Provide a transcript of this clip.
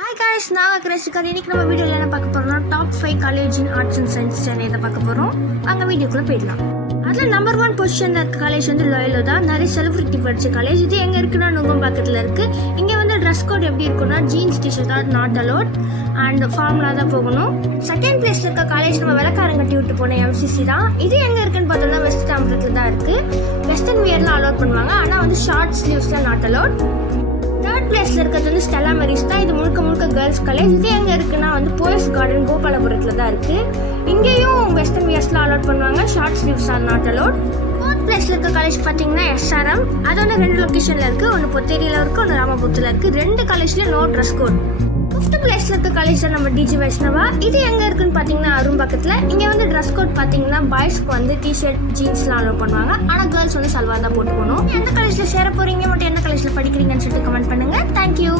Hi guys, நான் கிரேசிகா. இன்னைக்கு நம்ம வீடியோவில் என்ன பார்க்க போகிறோம்னா top 5 college in arts and science சென்னையை பார்க்க போகிறோம். அங்கே வீடியோக்குள்ளே போயிடலாம். அதில் நம்பர் 1 பொசிஷனில் இருக்க காலேஜ் வந்து லோயலோ தான். நிறைய செலிபிரிட்டி படித்த காலேஜ். இது எங்கே இருக்குன்னா நுங்கம்பாக்கத்தில் இருக்குது. இங்கே வந்து ட்ரெஸ் கோட் எப்படி இருக்குன்னா ஜீன்ஸ் டிஷர்ட் தான் நாட் அலோட் அண்ட் ஃபார்மலாக தான் போகணும். செகண்ட் பிளேஸில் இருக்க காலேஜ் நம்ம வெள்ளக்காரன் கட்டி விட்டு போன எம்சிசி தான். இது எங்கே இருக்குன்னு பார்த்தோம்னா வெஸ்ட் டாம்பரத்தில் தான் இருக்குது. வெஸ்டர்ன் வியர்லாம் அலோட் பண்ணுவாங்க, ஆனால் வந்து ஷார்ட் ஸ்லீவ்ஸ்லாம் நாட் அலோட். தேர்ட் பிளேஸ்ல இருக்கிறது வந்து ஸ்டெல்லா மெரிஸ் தான். இது முழுக்க முழுக்க கேர்ள்ஸ் காலேஜ். இது எங்க இருக்குன்னா வந்து போயஸ் கார்டன் கோபாலபுரத்துல தான் இருக்கு. இங்கேயும் வெஸ்டர்ன் வியர்ஸ்ல அலோட் பண்ணுவாங்க, short sleeves are not allowed. Fourth பிளேஸ்ல இருக்க காலேஜ் பார்த்தீங்கன்னா எஸ்ஆர்எம். அது வந்து 2 லொகேஷன்ல இருக்கு. ஒன்று பொத்தேரியில இருக்கு, ஒன்று ராமபுரத்துல இருக்கு. 2 காலேஜ்லயும் நோ ட்ரெஸ் கோட். ஃபிஃப்த் பிளேஸ்ல இருக்க காலேஜ் தான் நம்ம டிஜி வைஷ்ணவா. இது எங்க இருக்குன்னு பாத்தீங்கன்னா அரும்பாக்கத்துல. இங்க வந்து ட்ரெஸ் கோட் பாத்தீங்கன்னா பாய்ஸ்க்கு வந்து டிஷர்ட் ஜீன்ஸ்லாம் அலோவ் பண்ணுவாங்க, ஆனா கேர்ள்ஸ் வந்து சல்வார் தான் போட்டு போகணும். எந்த காலேஜ்ல சேர போறீங்க, மட்டும் எந்த காலேஜ்ல படிக்கிறீங்கன்னு சொல்லிட்டு கமெண்ட் பண்ணுங்க. தேங்க்யூ.